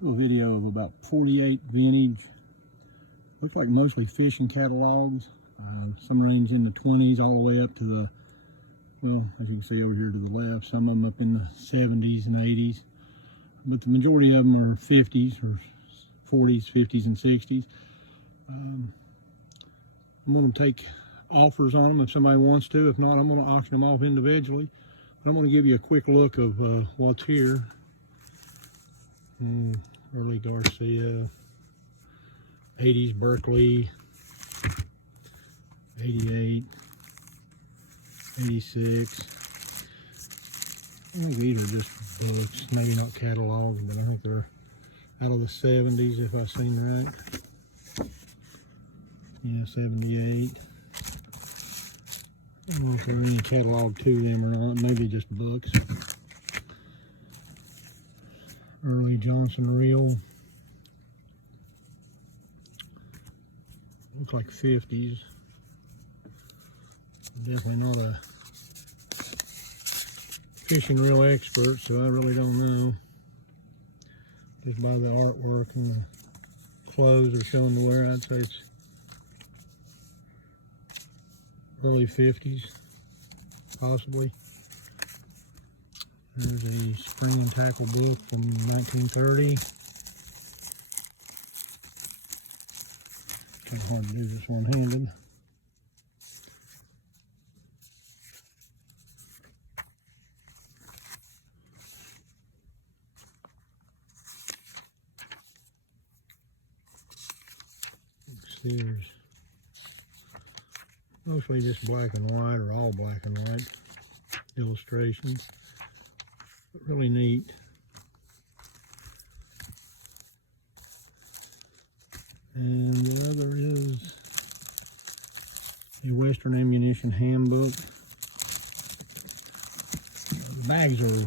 little video of about 48 vintage. Looks like mostly fishing catalogs. Some range in the 20s all the way up to the, well, as you can see over here to the left, some of them up in the 70s and 80s. But the majority of them are 50s or 40s, 50s, and 60s. I'm going to take offers on them if somebody wants to. If not, I'm going to auction them off individually. But I'm going to give you a quick look of what's here. Early Garcia, 80s Berkeley, 88, 86. I think these are just books, maybe not catalogs, but I think they're out of the 70s if I've seen right. Yeah, 78. I don't know if there's any catalog to them or not, maybe just books. Early Johnson reel. Looks like 50s. Definitely not a fishing reel expert, so I really don't know. Just by the artwork and the clothes they're showing to wear, I'd say it's early 50s, possibly. There's a spring and tackle book from 1930. Kind of hard to do this one-handed. There's mostly just black and white or all black and white illustrations. But really neat. And the other is a Western Ammunition Handbook. The bags are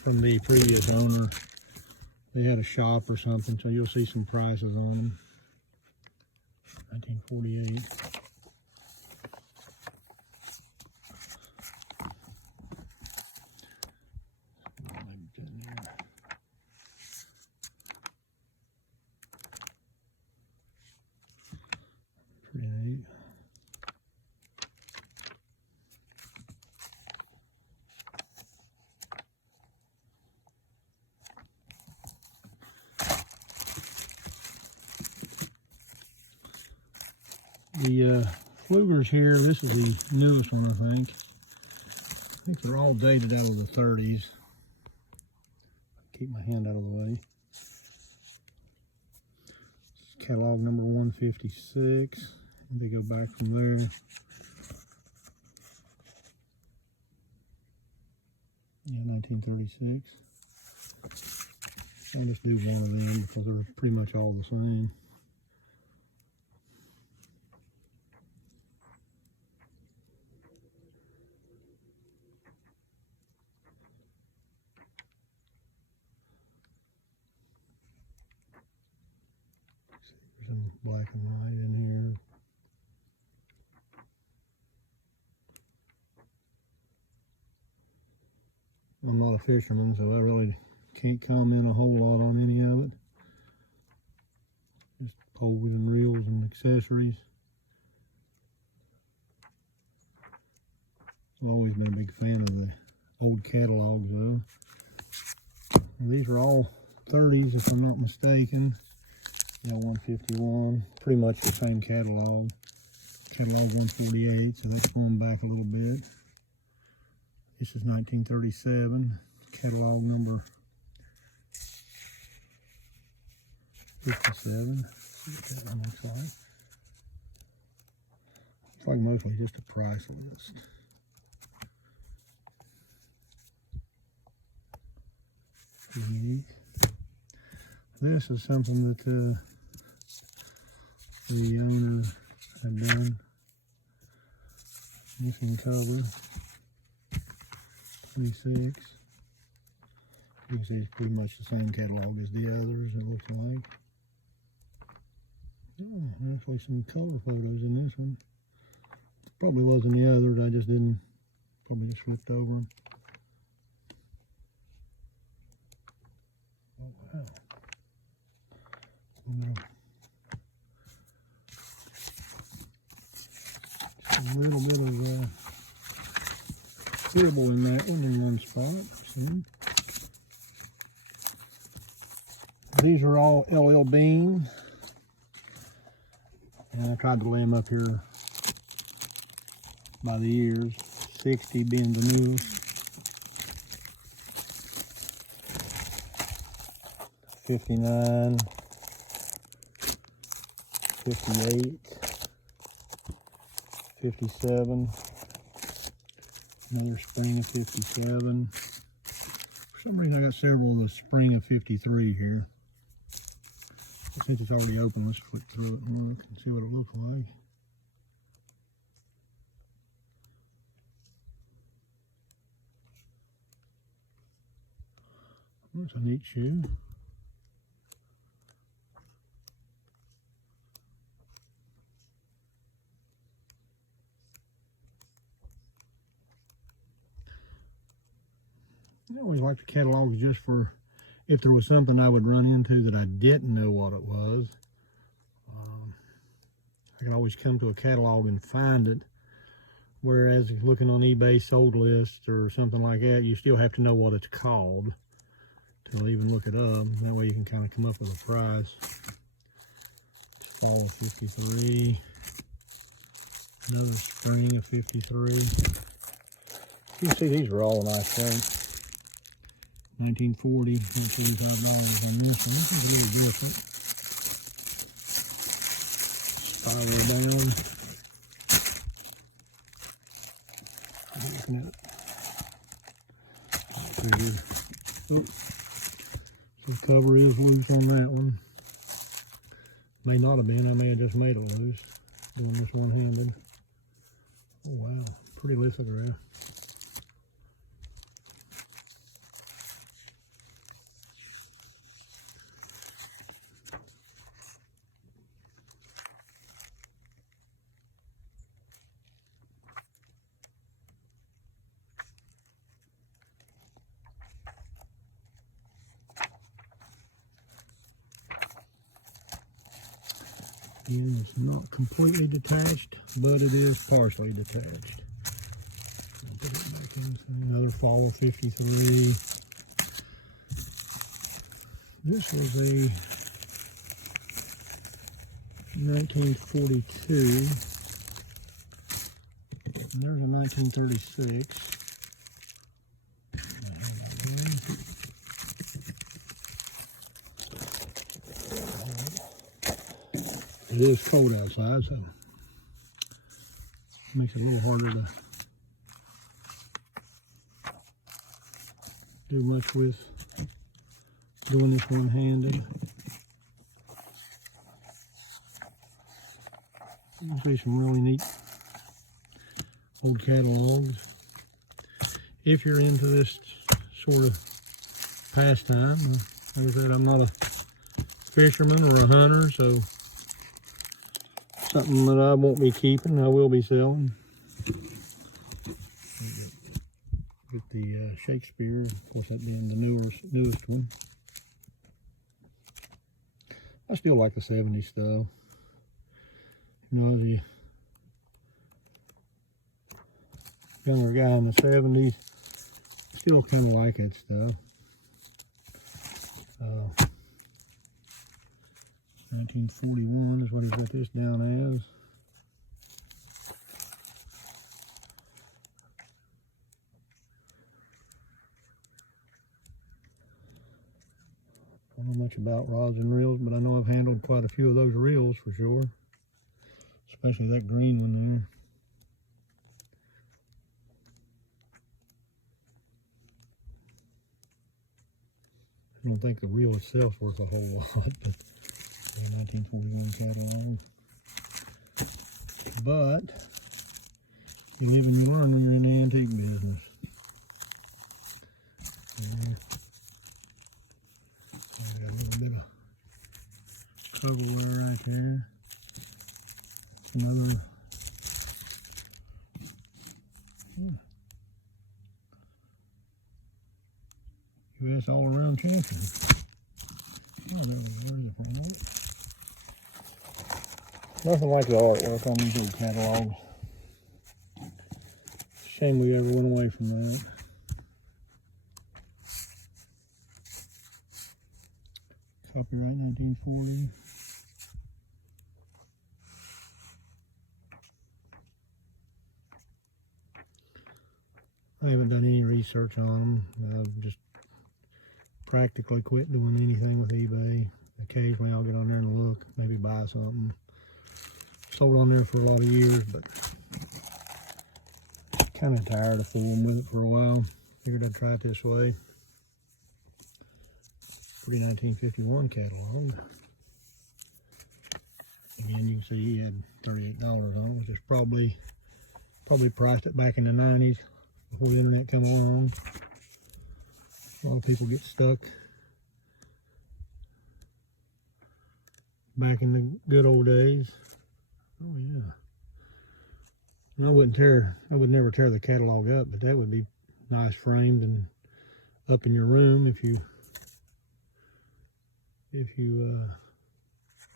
from the previous owner. They had a shop or something, so you'll see some prices on them. 1948. Pretty neat. The Flugers here, this is the newest one, I think. I think they're all dated out of the 30s. Keep my hand out of the way. Catalog number 156. They go back from there. Yeah, 1936. I'll just do one of them because they're pretty much all the same. Some black and white in here. I'm not a fisherman, so I really can't comment a whole lot on any of it. Just poles and reels and accessories. I've always been a big fan of the old catalogs though. And these are all 30s if I'm not mistaken. Yeah, 151, pretty much the same catalog. Catalog 148, so that's going back a little bit. This is 1937, catalog number 57. See what that one looks like. It's like mostly just a price list. Unique. This is something that the owner had done. Missing cover. 26. You can see it's pretty much the same catalog as the others, it looks like. Oh, actually some color photos in this one. Probably wasn't the others, I just didn't, probably just flipped over them. wow. A little bit of scribble in that one in one spot. See? These are all LL Bean. And I tried to lay them up here by the ears. 60 being the newest. 59. 58. 57. Another spring of 57. For some reason I got several of the spring of 53 here. Since it's already open, let's flip through it and look and see what it looks like. That's a neat shoe. I always like the catalogs just for if there was something I would run into that I didn't know what it was. I can always come to a catalog and find it. Whereas looking on eBay sold lists or something like that, you still have to know what it's called to even look it up. That way you can kind of come up with a price. It's fall of 53. Another spring of 53. You can see these are all nice things. 1940, $45 on this one. This is a little different. Spiral down. Looking at it. Oh, so the cover is loose on that one. May not have been. I may have just made it loose doing this one-handed. Oh wow, pretty lithograph. And it's not completely detached, but it is partially detached. I'll put it back in. Another fall of 53. This was a 1942. And there's a 1936. It is cold outside, so it makes it a little harder to do much with doing this one-handed. You can see some really neat old catalogs. If you're into this sort of pastime, like I said, I'm not a fisherman or a hunter, so something that I won't be keeping, I will be selling. Get the Shakespeare, of course that being the newest one. I still like the 70s stuff. You know, as a younger guy in the 70s, still kind of like that stuff. 1941 is what he's got this down as. I don't know much about rods and reels, but I know I've handled quite a few of those reels for sure. Especially that green one there. I don't think the reel itself is worth a whole lot, but 1941 catalog. But you live and you learn when you're in the antique business. Got a little bit of trouble there right there. Another U.S. all-around champion. Oh, there we go. There's a frame. Nothing like the artwork on these old catalogs. Shame we ever went away from that. Copyright 1940. I haven't done any research on them. I've just practically quit doing anything with eBay. Occasionally I'll get on there and look, maybe buy something. Sold on there for a lot of years, but kind of tired of fooling with it for a while. Figured I'd try it this way. Pretty 1951 catalog. Again, you can see he had $38 on it, which is probably priced it back in the 90s before the internet come along. A lot of people get stuck back in the good old days. Oh yeah. And I would never tear the catalog up, but that would be nice framed and up in your room if you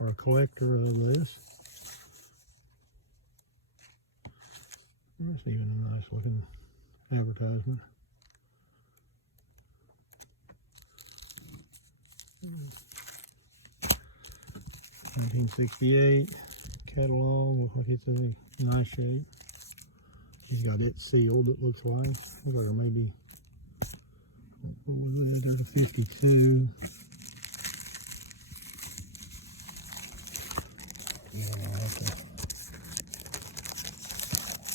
are a collector of this. That's even a nice looking advertisement. $1968 catalog. Looks like it's in a nice shape. He's got it sealed, it looks like. Looks like there may be, what was that? There's a 52. Yeah, I'll have to,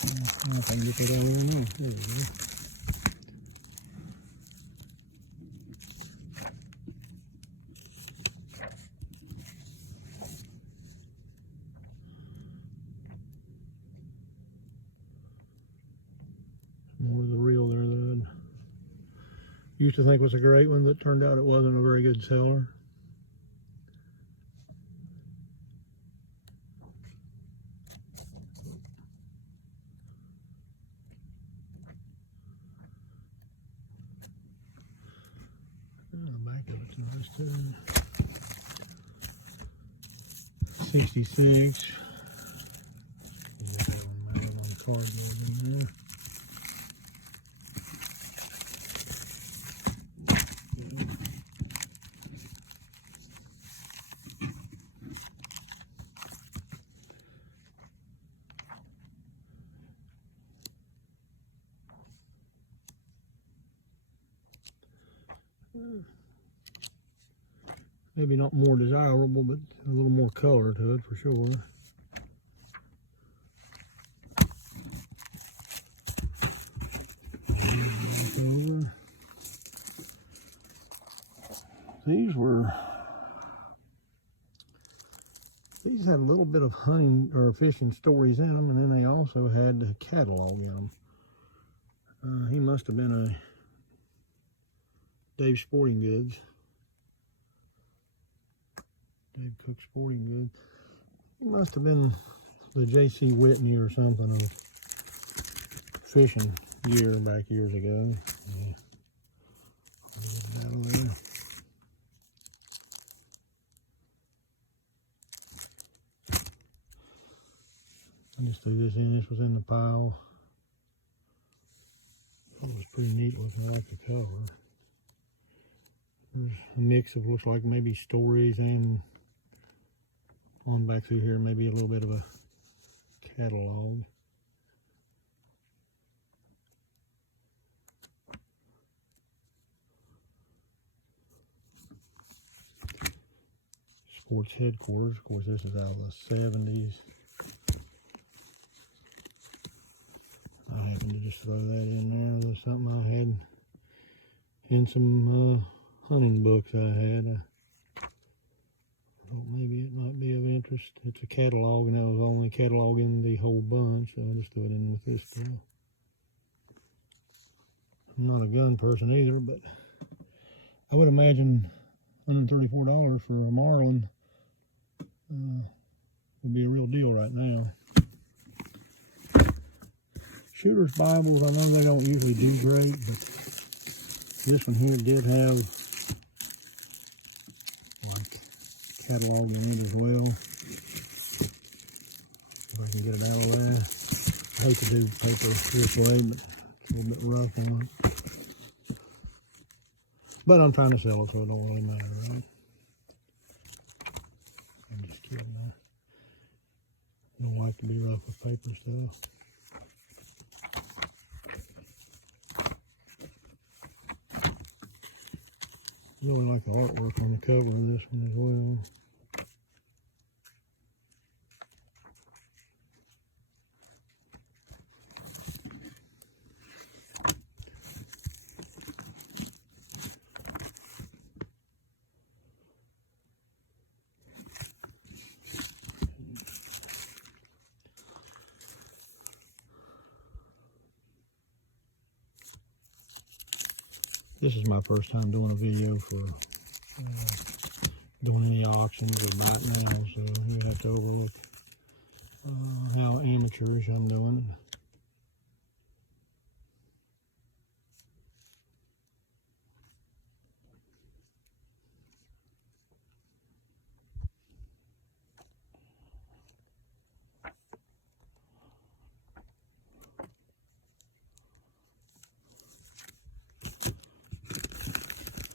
I don't know if I can get that out of there now. There we go. More of the reel there that I used to think was a great one, but turned out it wasn't a very good seller. The back of it's nice too. 66. Get that one mounted on cardboard in there. Maybe not more desirable, but a little more color to it for sure. Back over. These had a little bit of hunting or fishing stories in them, and then they also had a catalog in them. He must have been a Dave Sporting Goods. Dave Cook Sporting Goods. He must have been the J.C. Whitney or something of fishing gear back years ago. Yeah. Get it out of there. I just threw this in. This was in the pile. It was pretty neat looking. I like the cover. There's a mix of, looks like maybe stories, and on back through here maybe a little bit of a catalog. Sports headquarters. Of course, this is out of the 70s. I happened to just throw that in there. There's something I had in some hunting books I had. I thought maybe it might be of interest. It's a catalog, and that was the only catalog in the whole bunch, so I just threw it in with this stuff. I'm not a gun person either, but I would imagine $134 for a Marlin would be a real deal right now. Shooter's Bibles, I know they don't usually do great, but this one here did have like catalog in it as well. If I can get it out of there. I hate to do paper this way, but it's a little bit rough on it. But I'm trying to sell it, so it don't really matter, right? I'm just kidding. I don't like to be rough with paper stuff. Really like the artwork on the cover of this one as well. This is my first time doing a video for doing any auctions or bite now, so you have to overlook how amateurish I'm doing it.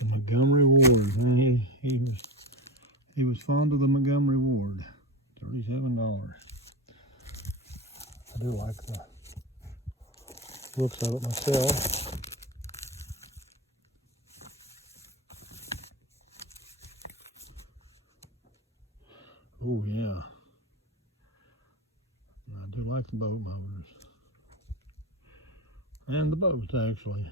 Montgomery Ward, man, he was fond of the Montgomery Ward. $37. I do like the looks of it myself. Oh yeah, I do like the boat motors and the boats actually.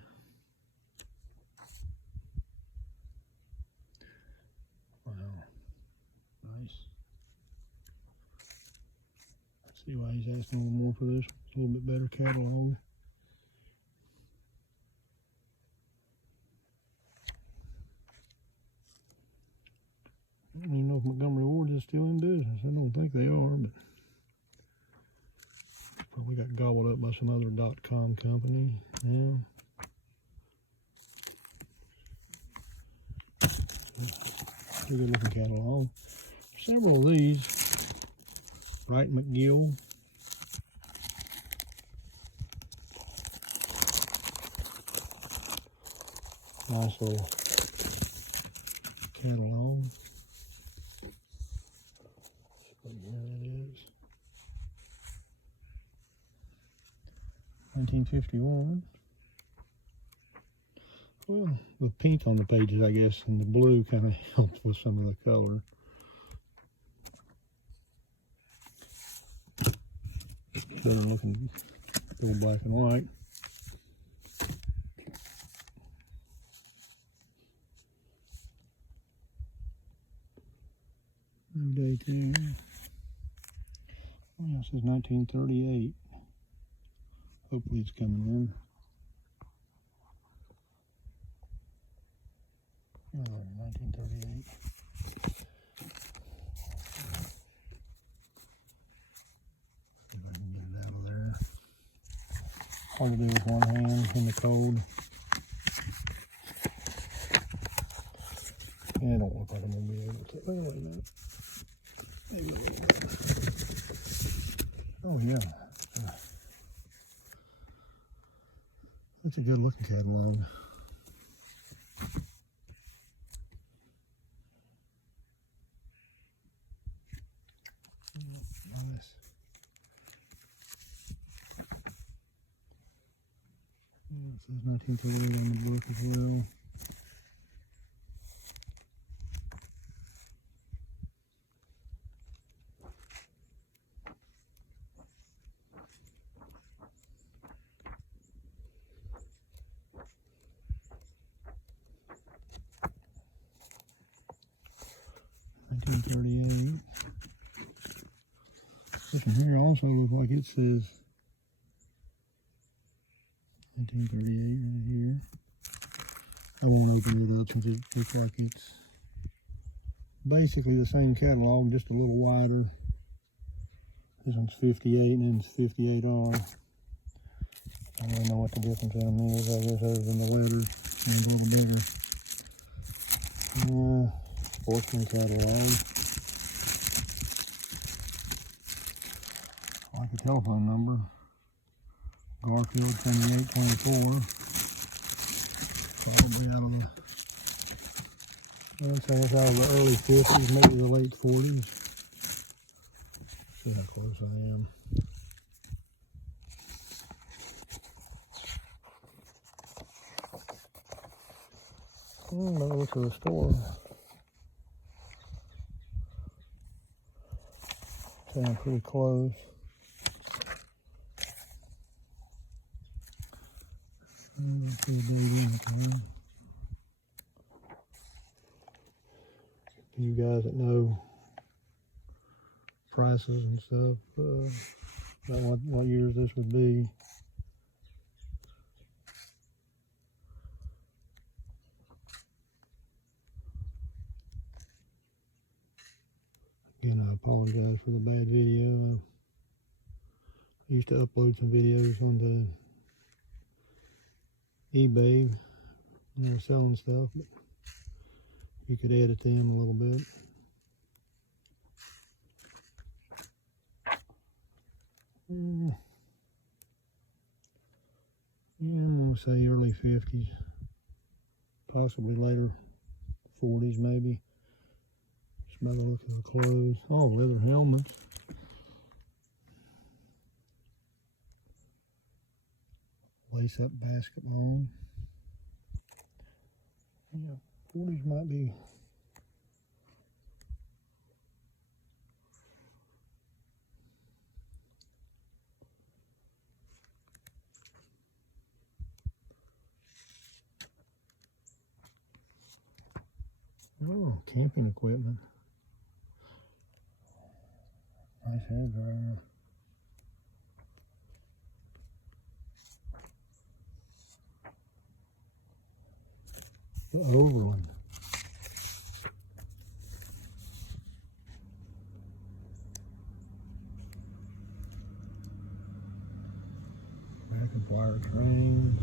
See why he's asking a little more for this. It's a little bit better catalog. I don't even know if Montgomery Ward is still in business. I don't think they are, but probably got gobbled up by some other .com company. Yeah. Pretty good looking catalog. Several of these. Wright McGill. Nice little catalog. What year that is. 1951. Well, the pink on the pages, I guess, and the blue kind of helps with some of the color. Better looking, little black and white. No date there. Oh, it says 1938. Hopefully it's coming in. Oh, 1938. Hard to do with one hand in the cold. Yeah, I don't look like I'm going to be able to. Oh, wait a minute. Maybe a little bit. Oh, yeah. That's a good looking catalog. Nice. Yeah, it says 1938 on the book as well. This one here also looks like it says 1938 right here. I won't open it up since it looks like it's basically the same catalog, just a little wider. This one's 58 and this one's 58R. I don't really know what the difference in them is. I guess other than the letters and a little bigger. Sportsman catalog. the telephone number. Garfield 7824. Probably out of the, I'm saying it's out of the early 50s, maybe the late 40s. See how close I am. I'm gonna look to the store. Sound pretty close. You guys that know prices and stuff, about what years this would be. Again, I apologize for the bad video. I used to upload some videos onto eBay when they were selling stuff, but you could edit them a little bit. Yeah, I'm going to say early 50s, possibly later 40s maybe. Just by the look of the clothes. Oh, leather helmets. Lace-up basketball. Yeah, 40s might be. Oh, camping equipment. Nice hair dryer. The Overland. Back and wire trains.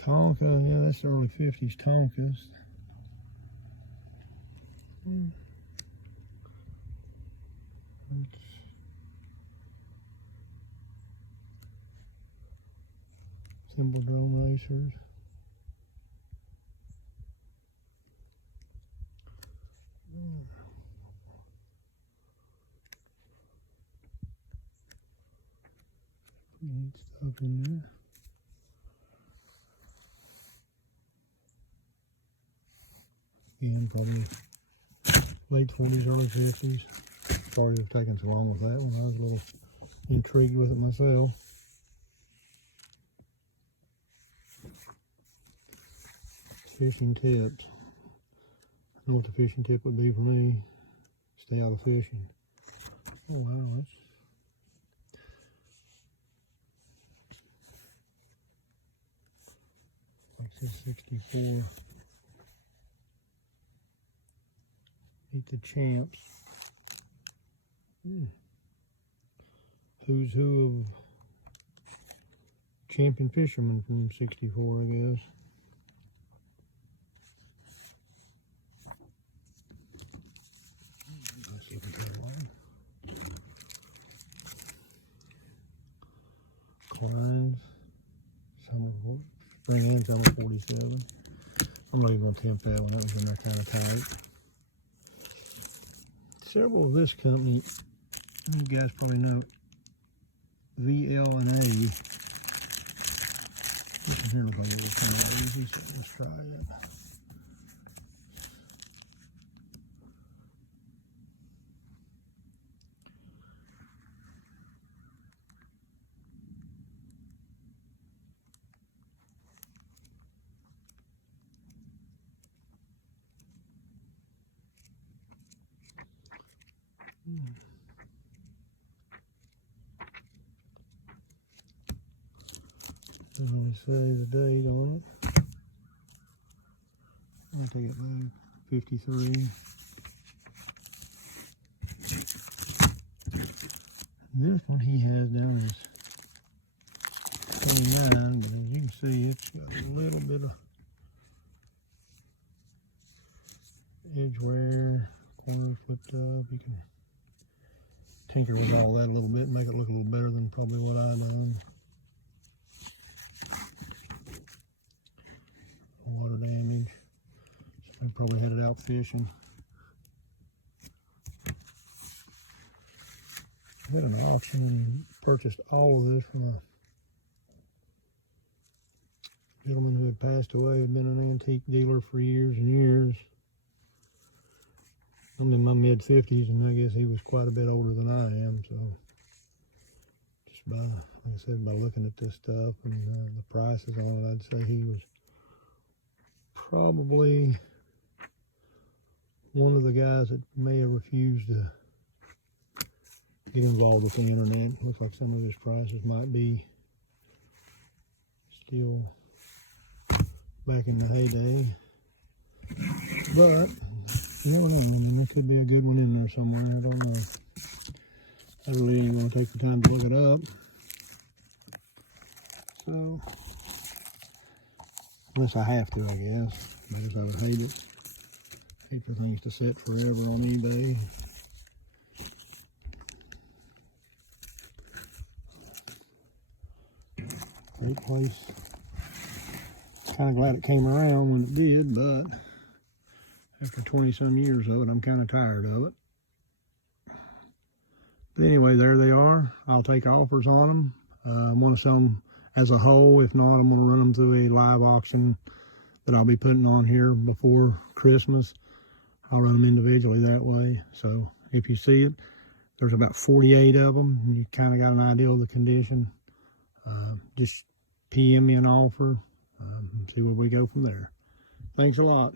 Tonka, yeah, that's the early 50s Tonkas. Simple drum racers. Neat stuff in there. Again, probably late 40s, early 50s. Sorry for taking so long with that one. I was a little intrigued with it myself. Fishing tips. I know what the fishing tip would be for me. Stay out of fishing. Oh wow, that's like this 64. Meet the champs. Who's who of champion fishermen from 64, I guess. Let's see if we got one. Klein's, spring and summer 47. I'm not even going to attempt that one. That was in there kind of tight. Several of this company, you guys probably know VL&A. This one here looks like a little kind of easy, so let's try it. Doesn't really say the date on it. I'll take it back. 53. This one he has down as 29. see, it's got a little bit of edge wear, corners flipped up. You can tinker with all that a little bit and make it look a little better than probably what I done. Water damage. I probably had it out fishing. I had an auction and purchased all of this from a gentleman who had passed away, had been an antique dealer for years and years. I'm in my mid-50s, and I guess he was quite a bit older than I am, so just by, like I said, by looking at this stuff and the prices on it, I'd say he was probably one of the guys that may have refused to get involved with the internet. Looks like some of his prices might be still back in the heyday, but you never know. I mean, there could be a good one in there somewhere. I don't know. I really ain't gonna take the time to look it up. So, unless I have to, I guess. Because I would hate it. Hate for things to sit forever on eBay. Great place. Kind of glad it came around when it did, but after 20 some years of it, I'm kind of tired of it. But anyway, there they are. I'll take offers on them. I want to sell them as a whole. If not, I'm going to run them through a live auction that I'll be putting on here before Christmas. I'll run them individually that way. So if you see it, there's about 48 of them. You kind of got an idea of the condition. Just PM me an offer. See where we go from there. Thanks a lot.